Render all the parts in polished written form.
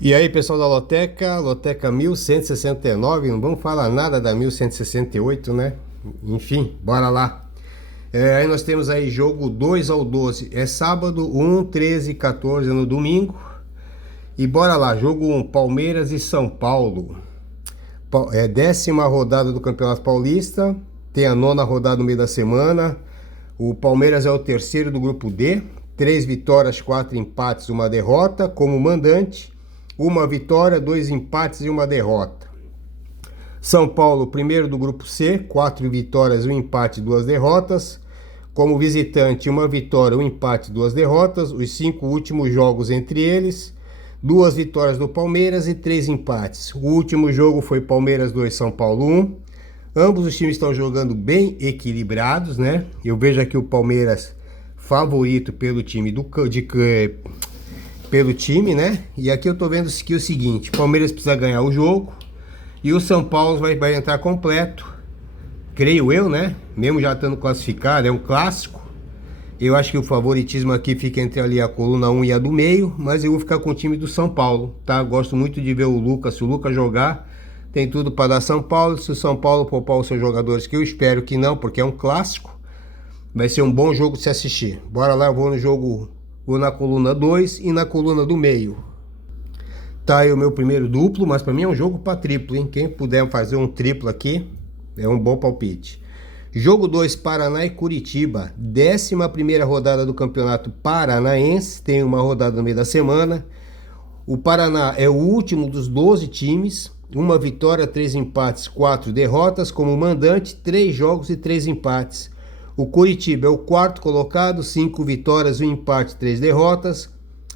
E aí, pessoal da Loteca, Loteca 1169, não vamos falar nada da 1168, né? Enfim, bora lá. Aí nós temos aí jogo 2 ao 12, é sábado, 1, 13 e 14 no domingo. E bora lá, jogo 1, Palmeiras e São Paulo. É 10ª rodada do Campeonato Paulista, tem a 9ª rodada no meio da semana. O Palmeiras é o terceiro do grupo D, 3 vitórias, 4 empates, 1 derrota, como mandante. 1 vitória, 2 empates e 1 derrota. São Paulo, primeiro do grupo C, 4 vitórias, 1 empate e 2 derrotas. Como visitante, 1 vitória, 1 empate e 2 derrotas. Os 5 últimos jogos entre eles, 2 vitórias do Palmeiras e 3 empates. O último jogo foi Palmeiras 2, São Paulo 1. Ambos os times estão jogando bem equilibrados, né? Eu vejo aqui o Palmeiras favorito pelo time pelo time, né? E aqui eu tô vendo que o seguinte, o Palmeiras precisa ganhar o jogo e o São Paulo vai entrar completo, creio eu, né? Mesmo já estando classificado, é um clássico. Eu acho que o favoritismo aqui fica entre ali a coluna 1 e a do meio, mas eu vou ficar com o time do São Paulo, tá? Gosto muito de ver o Lucas, se o Lucas jogar, tem tudo para dar São Paulo. Se o São Paulo poupar os seus jogadores, que eu espero que não, porque é um clássico, vai ser um bom jogo de se assistir. Bora lá, eu vou no jogo. Vou na coluna 2 e na coluna do meio. Tá aí o meu primeiro duplo, mas para mim é um jogo para triplo, hein? Quem puder fazer um triplo aqui, é um bom palpite. Jogo 2, Paraná e Curitiba. 11ª rodada do Campeonato Paranaense. Tem uma rodada no meio da semana. O Paraná é o último dos 12 times. 1 vitória, 3 empates, 4 derrotas. Como mandante, 3 jogos e 3 empates. O Curitiba é o quarto colocado, 5 vitórias, 1 empate, 3 derrotas.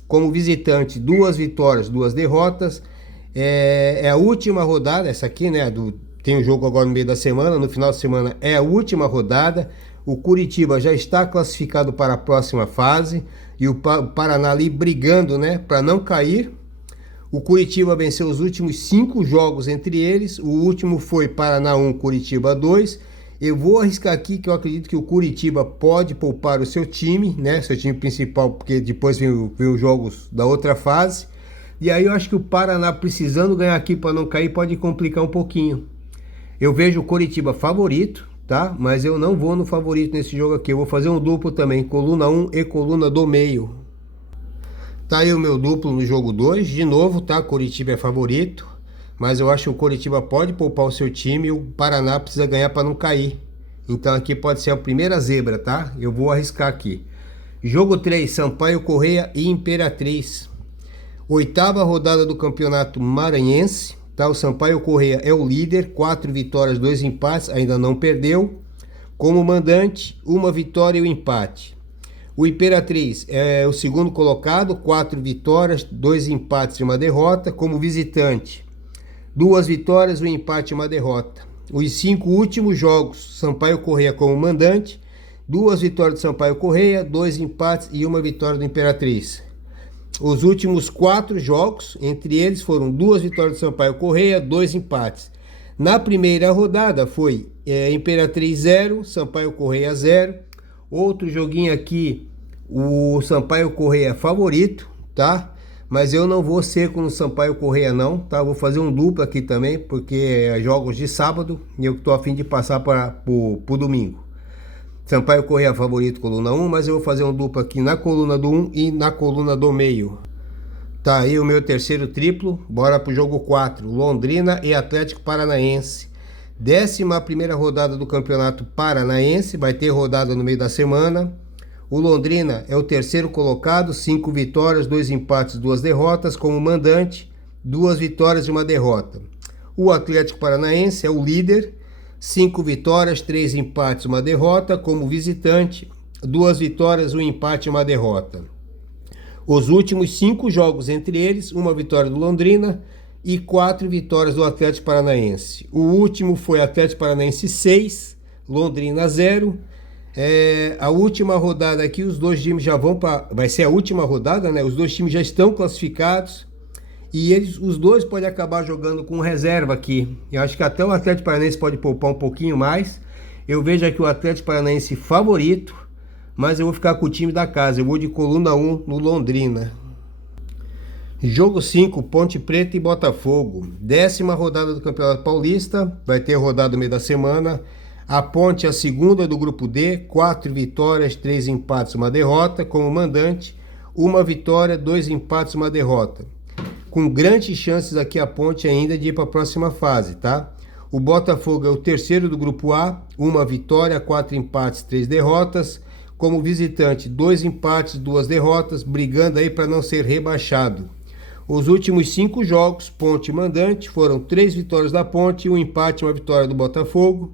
Como visitante, 2 vitórias, 2 derrotas. É a última rodada, essa aqui, né? Tem o jogo agora no meio da semana, no final de semana é a última rodada. O Curitiba já está classificado para a próxima fase. E o Paraná ali brigando, né? Para não cair. O Curitiba venceu os últimos 5 jogos entre eles. O último foi Paraná 1, Curitiba 2. Eu vou arriscar aqui que eu acredito que o Curitiba pode poupar o seu time, né? Seu time principal, porque depois vem os jogos da outra fase. E aí eu acho que o Paraná, precisando ganhar aqui para não cair, pode complicar um pouquinho. Eu vejo o Curitiba favorito, tá? Mas eu não vou no favorito nesse jogo aqui. Eu vou fazer um duplo também, coluna 1 e coluna do meio. Tá aí o meu duplo no jogo 2. De novo, tá? Curitiba é favorito. Mas eu acho que o Curitiba pode poupar o seu time e o Paraná precisa ganhar para não cair. Então aqui pode ser a primeira zebra, tá? Eu vou arriscar aqui. Jogo 3, Sampaio Corrêa e Imperatriz. 8ª rodada do Campeonato Maranhense, tá? O Sampaio Corrêa é o líder, 4 vitórias, 2 empates, ainda não perdeu. Como mandante, 1 vitória e 1 empate. O Imperatriz é o segundo colocado, 4 vitórias, 2 empates e 1 derrota. Como visitante, 2 vitórias, 1 empate e 1 derrota. Os 5 últimos jogos, Sampaio Corrêa como mandante, 2 vitórias do Sampaio Corrêa, 2 empates e 1 vitória do Imperatriz. Os últimos 4 jogos, entre eles foram 2 vitórias do Sampaio Corrêa, 2 empates. Na primeira rodada foi Imperatriz 0, Sampaio Corrêa 0. Outro joguinho aqui, o Sampaio Corrêa favorito, tá? Mas eu não vou seco no Sampaio Corrêa não, tá? Vou fazer um duplo aqui também, porque é jogos de sábado e eu tô a fim de passar para o domingo. Sampaio Corrêa favorito, coluna 1, mas eu vou fazer um duplo aqui na coluna do 1 e na coluna do meio. Tá aí o meu terceiro triplo, bora pro jogo 4, Londrina e Atlético Paranaense. 11ª rodada do Campeonato Paranaense, vai ter rodada no meio da semana. O Londrina é o terceiro colocado, 5 vitórias, 2 empates, 2 derrotas. Como mandante, 2 vitórias e 1 derrota. O Atlético Paranaense é o líder, 5 vitórias, 3 empates, 1 derrota. Como visitante, 2 vitórias, 1 empate e 1 derrota. Os últimos 5 jogos entre eles, 1 vitória do Londrina e 4 vitórias do Atlético Paranaense. O último foi Atlético Paranaense 6, Londrina 0. A última rodada aqui, os dois times já vão para... Vai ser a última rodada, né? Os dois times já estão classificados e os dois podem acabar jogando com reserva aqui. Eu acho que até o Atlético Paranaense pode poupar um pouquinho mais. Eu vejo aqui o Atlético Paranaense favorito, mas eu vou ficar com o time da casa. Eu vou de coluna 1 no Londrina. Jogo 5, Ponte Preta e Botafogo. 10ª rodada do Campeonato Paulista. Vai ter rodada no meio da semana. A Ponte é a segunda do grupo D. 4 vitórias, 3 empates, 1 derrota. Como mandante, 1 vitória, 2 empates, 1 derrota. Com grandes chances aqui a Ponte ainda de ir para a próxima fase, tá? O Botafogo é o terceiro do grupo A. 1 vitória, 4 empates, 3 derrotas. Como visitante, 2 empates, 2 derrotas. Brigando aí para não ser rebaixado. Os últimos 5 jogos, Ponte e mandante, foram 3 vitórias da Ponte, 1 empate e 1 vitória do Botafogo.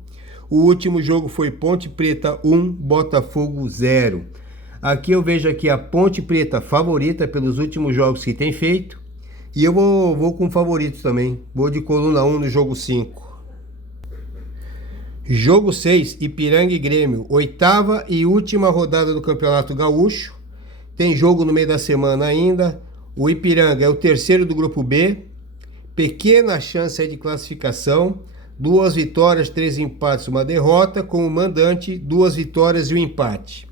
O último jogo foi Ponte Preta 1, Botafogo 0. Aqui eu vejo aqui a Ponte Preta favorita pelos últimos jogos que tem feito. E eu vou com favoritos também. Vou de coluna 1 no jogo 5. Jogo 6, Ipiranga e Grêmio. 8ª e última rodada do Campeonato Gaúcho. Tem jogo no meio da semana ainda. O Ipiranga é o terceiro do grupo B, pequena chance aí de classificação, 2 vitórias, 3 empates, 1 derrota, como mandante, 2 vitórias e 1 empate.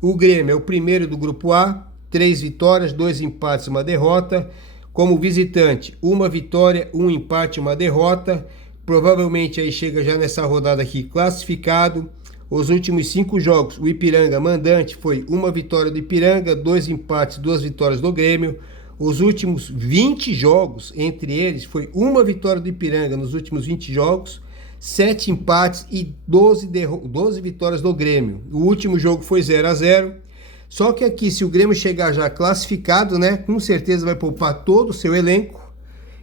O Grêmio é o primeiro do grupo A, 3 vitórias, 2 empates, 1 derrota, como visitante, 1 vitória, 1 empate, 1 derrota, provavelmente aí chega já nessa rodada aqui classificado. Os últimos 5 jogos, o Ipiranga mandante foi 1 vitória do Ipiranga, 2 empates, 2 vitórias do Grêmio. Os últimos 20 jogos, entre eles, foi 1 vitória do Ipiranga nos últimos 20 jogos, 7 empates e 12 vitórias do Grêmio. O último jogo foi 0-0. Só que aqui, se o Grêmio chegar já classificado, né, com certeza vai poupar todo o seu elenco.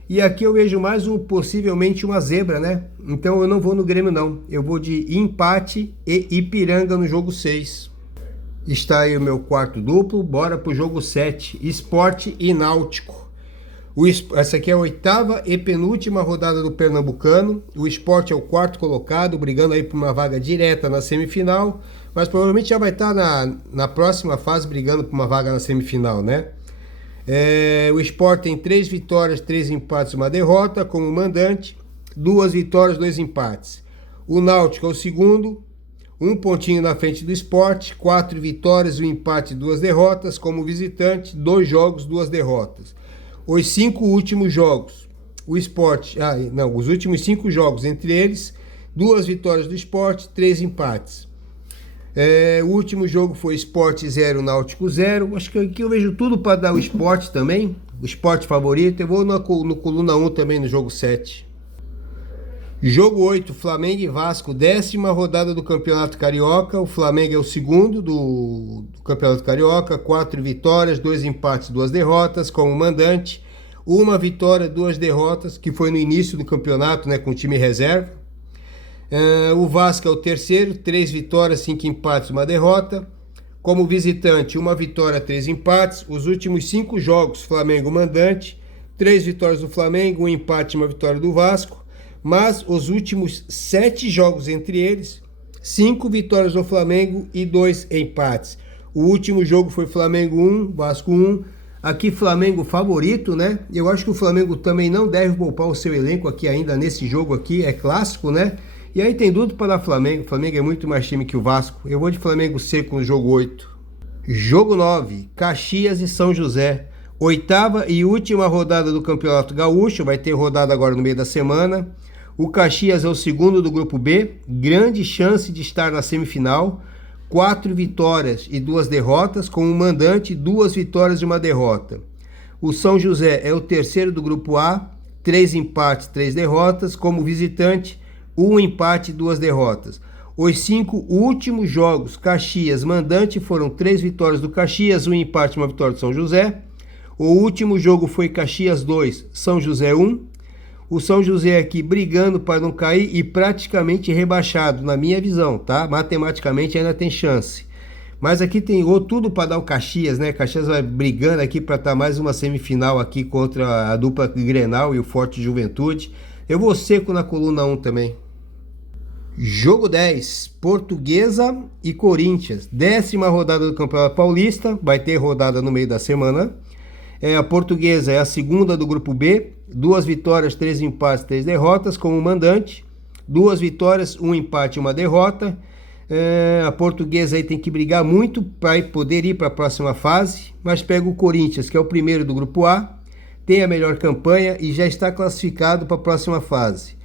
E aqui eu vejo mais possivelmente uma zebra, né? Então eu não vou no Grêmio não. Eu vou de empate e Ipiranga no jogo 6. Está aí o meu quarto duplo, bora pro jogo 7, Sport e Náutico. Essa aqui é a 8ª e penúltima rodada do Pernambucano. O Sport é o 4º colocado, brigando aí por uma vaga direta na semifinal, mas provavelmente já vai estar na próxima fase brigando por uma vaga na semifinal, né? O Sport tem 3 vitórias, 3 empates, 1 derrota, como mandante, 2 vitórias, 2 empates. O Náutico é o segundo, 1 pontinho na frente do Sport, 4 vitórias, 1 empate e 2 derrotas. Como visitante, 2 jogos, 2 derrotas. Os 5 últimos jogos, o Sport... os últimos 5 jogos, entre eles, 2 vitórias do Sport, 3 empates. O último jogo foi Sport 0, Náutico 0. Acho que aqui eu vejo tudo para dar o Sport também. O Sport favorito. Eu vou no coluna 1 também no jogo 7. Jogo 8, Flamengo e Vasco, 10ª rodada do Campeonato Carioca. O Flamengo é o segundo do Campeonato Carioca, 4 vitórias, 2 empates, 2 derrotas, como mandante, 1 vitória, 2 derrotas, que foi no início do campeonato, né, com o time reserva. O Vasco é o terceiro, 3 vitórias, 5 empates, 1 derrota. Como visitante, 1 vitória, 3 empates. Os últimos 5 jogos, Flamengo mandante, 3 vitórias do Flamengo, 1 empate, 1 vitória do Vasco. Mas os últimos 7 jogos entre eles, 5 vitórias do Flamengo e 2 empates. O último jogo foi Flamengo 1, Vasco 1. Aqui Flamengo favorito, né? Eu acho que o Flamengo também não deve poupar o seu elenco aqui ainda nesse jogo aqui, é clássico, né? E aí tem tudo para dar Flamengo. O Flamengo é muito mais time que o Vasco. Eu vou de Flamengo seco no jogo 8. Jogo 9, Caxias e São José. 8ª e última rodada do Campeonato Gaúcho. Vai ter rodada agora no meio da semana. O Caxias é o segundo do grupo B, grande chance de estar na semifinal, 4 vitórias e 2 derrotas, como mandante, 2 vitórias e 1 derrota. O São José é o terceiro do grupo A, 3 empates, 3 derrotas, como visitante, 1 empate e 2 derrotas. Os 5 últimos jogos, Caxias mandante, foram 3 vitórias do Caxias, 1 empate e 1 vitória do São José. O último jogo foi Caxias 2, São José 1. O São José aqui brigando para não cair e praticamente rebaixado, na minha visão, tá? Matematicamente ainda tem chance. Mas aqui tem tudo para dar o Caxias, né? Caxias vai brigando aqui para estar mais uma semifinal aqui contra a dupla Grenal e o Forte Juventude. Eu vou seco na coluna 1 também. Jogo 10, Portuguesa e Corinthians. 10ª rodada do Campeonato Paulista, vai ter rodada no meio da semana. A Portuguesa é a segunda do grupo B, 2 vitórias, 3 empates, 3 derrotas, como mandante. 2 vitórias, 1 empate e 1 derrota. A Portuguesa aí tem que brigar muito para poder ir para a próxima fase, mas pega o Corinthians, que é o primeiro do grupo A. tem a melhor campanha e já está classificado para a próxima fase.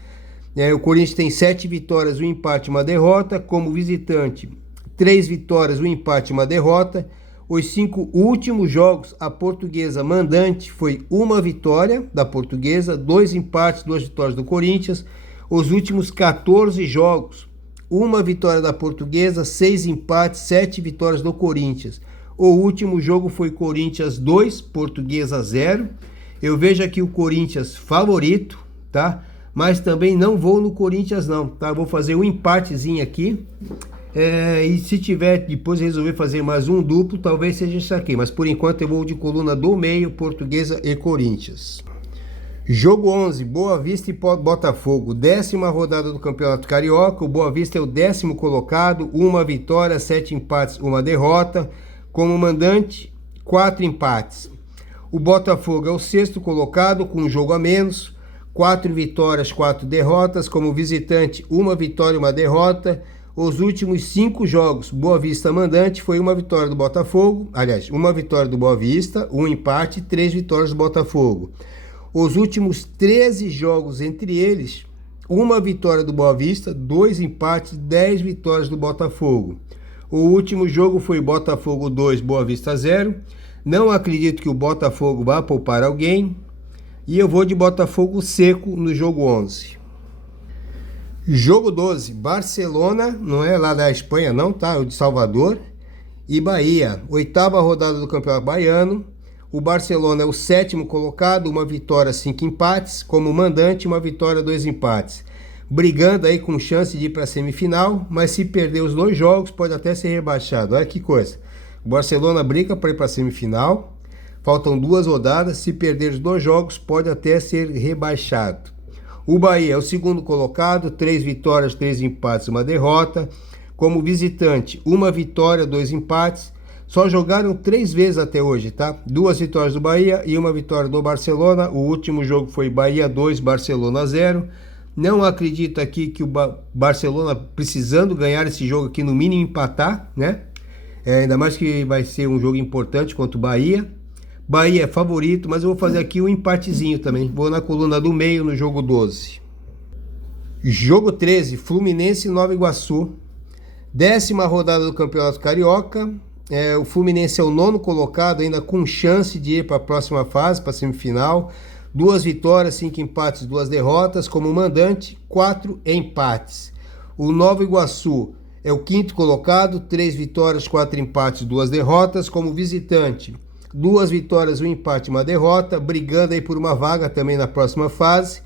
O Corinthians tem 7 vitórias, um empate e uma derrota. Como visitante, 3 vitórias, um empate e uma derrota. Os 5 últimos jogos, a Portuguesa mandante foi uma vitória da Portuguesa, 2 empates, 2 vitórias do Corinthians. Os últimos 14 jogos, uma vitória da Portuguesa, 6 empates, 7 vitórias do Corinthians. O último jogo foi Corinthians 2, Portuguesa 0. Eu vejo aqui o Corinthians favorito, tá? Mas também não vou no Corinthians não, tá? Vou fazer um empatezinho aqui. E se tiver, depois resolver fazer mais um duplo, talvez seja isso aqui. Mas por enquanto eu vou de coluna do meio, Portuguesa e Corinthians. Jogo 11, Boa Vista e Botafogo. 10ª rodada do Campeonato Carioca. O Boa Vista é o 10º colocado. 1 vitória, 7 empates, 1 derrota. Como mandante, 4 empates. O Botafogo é o 6º colocado, com um jogo a menos. 4 vitórias, 4 derrotas. Como visitante, 1 vitória e 1 derrota. Os últimos 5 jogos, Boa Vista mandante, foi 1 vitória do Botafogo. Aliás, 1 vitória do Boa Vista, 1 empate e 3 vitórias do Botafogo. Os últimos 13 jogos entre eles, 1 vitória do Boa Vista, 2 empates, 10 vitórias do Botafogo. O último jogo foi Botafogo 2, Boa Vista 0. Não acredito que o Botafogo vá poupar alguém. E eu vou de Botafogo seco no jogo 11. Jogo 12, Barcelona, não é lá da Espanha não, tá? É o de Salvador. E Bahia, 8ª rodada do Campeonato Baiano. O Barcelona é o 7º colocado, 1 vitória, 5 empates. Como mandante, 1 vitória, 2 empates. Brigando aí com chance de ir para a semifinal, mas se perder os 2 jogos, pode até ser rebaixado. Olha que coisa. O Barcelona briga para ir para a semifinal. Faltam 2 rodadas, se perder os 2 jogos, pode até ser rebaixado. O Bahia é o 2º colocado, 3 vitórias, 3 empates, 1 derrota. Como visitante, 1 vitória, 2 empates. Só jogaram 3 vezes até hoje, tá? 2 vitórias do Bahia e 1 vitória do Barcelona. O último jogo foi Bahia 2, Barcelona 0. Não acredito aqui que o Barcelona, precisando ganhar esse jogo aqui, no mínimo empatar, né? Ainda mais que vai ser um jogo importante contra o Bahia. Bahia é favorito, mas eu vou fazer aqui um empatezinho também. Vou na coluna do meio no jogo 12. Jogo 13, Fluminense e Nova Iguaçu. 10ª rodada do Campeonato Carioca. O Fluminense é o 9º colocado, ainda com chance de ir para a próxima fase, para a semifinal. 2 vitórias, 5 empates, 2 derrotas. Como mandante, 4 empates. O Nova Iguaçu é o 5º colocado, 3 vitórias, 4 empates, 2 derrotas. Como visitante, 2 vitórias, 1 empate e 1 derrota, brigando aí por uma vaga também na próxima fase.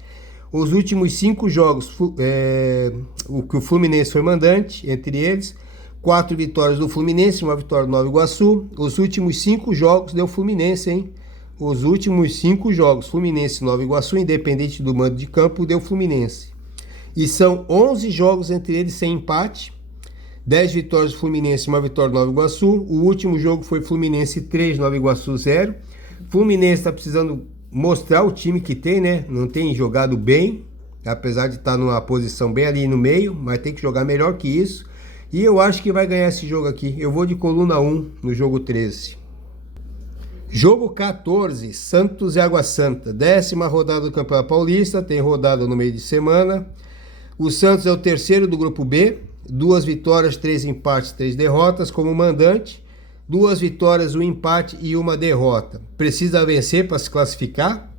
Os últimos 5 jogos, o que o Fluminense foi mandante, entre eles, 4 vitórias do Fluminense, 1 vitória do Nova Iguaçu. Os últimos 5 jogos deu Fluminense, hein? Os últimos 5 jogos, Fluminense e Nova Iguaçu, independente do mando de campo, deu Fluminense. E são 11 jogos entre eles sem empate. 10 vitórias do Fluminense, 1 vitória do Nova Iguaçu. O último jogo foi Fluminense 3, Nova Iguaçu 0. Fluminense está precisando mostrar o time que tem, né? Não tem jogado bem, apesar de estar numa posição bem ali no meio, mas tem que jogar melhor que isso. E eu acho que vai ganhar esse jogo aqui. Eu vou de coluna 1 no jogo 13. Jogo 14, Santos e Água Santa. 10ª rodada do Campeonato Paulista, tem rodada no meio de semana. O Santos é o 3º do grupo B. 2 vitórias, 3 empates, 3 derrotas. Como mandante, 2 vitórias, 1 empate e 1 derrota. Precisa vencer para se classificar.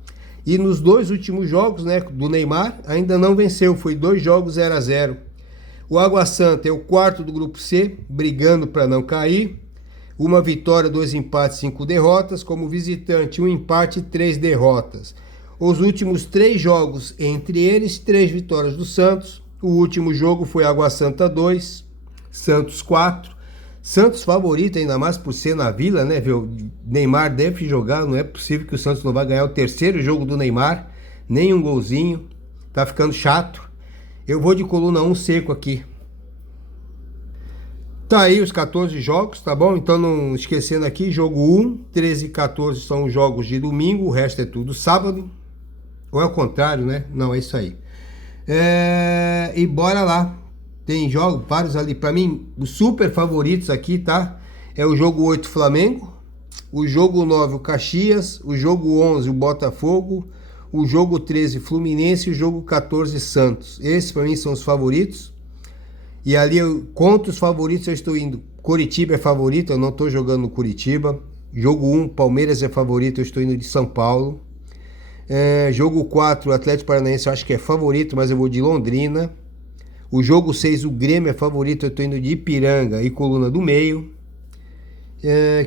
E nos 2 últimos jogos, né, do Neymar, ainda não venceu. Foi 2 jogos 0-0. O Água Santa é o 4º do grupo C, brigando para não cair. 1 vitória, 2 empates, 5 derrotas. Como visitante, 1 empate e 3 derrotas. Os últimos 3 jogos, entre eles, 3 vitórias do Santos. O último jogo foi Água Santa 2, Santos 4. Santos favorito, ainda mais por ser na Vila, né? O Neymar deve jogar, não é possível que o Santos não vai ganhar o 3º jogo do Neymar. Nem um golzinho, tá ficando chato. Eu vou de coluna 1 seco aqui. Tá aí os 14 jogos, tá bom? Então não esquecendo aqui, jogo 1, 13 e 14 são os jogos de domingo, o resto é tudo sábado. Ou é o contrário, né? Não, é isso aí. E bora lá. Tem jogos, vários ali. Pra mim, os super favoritos aqui, tá? É o jogo 8 Flamengo. O jogo 9, o Caxias. O jogo 11, o Botafogo. O jogo 13, Fluminense. E o jogo 14, Santos. Esses para mim são os favoritos. E ali, contra os favoritos, eu estou indo. Coritiba é favorito, eu não estou jogando no Coritiba. Jogo 1, Palmeiras é favorito, eu estou indo de São Paulo. Jogo 4, o Atlético Paranaense eu acho que é favorito, mas eu vou de Londrina. O jogo 6, o Grêmio é favorito, eu estou indo de Ipiranga e coluna do meio.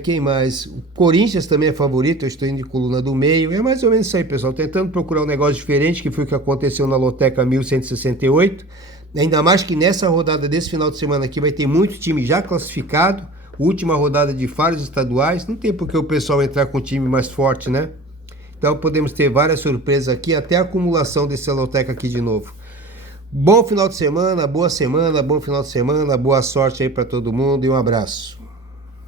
Quem mais? O Corinthians também é favorito, eu estou indo de coluna do meio. É mais ou menos isso aí, pessoal. Tentando procurar um negócio diferente, que foi o que aconteceu na Loteca 1168. Ainda mais que nessa rodada desse final de semana aqui vai ter muito time já classificado. Última rodada de vários estaduais. Não tem por que o pessoal entrar com um time mais forte, né? Então podemos ter várias surpresas aqui, até a acumulação desse Loteca aqui de novo. Bom final de semana, bom final de semana, boa sorte aí para todo mundo e um abraço.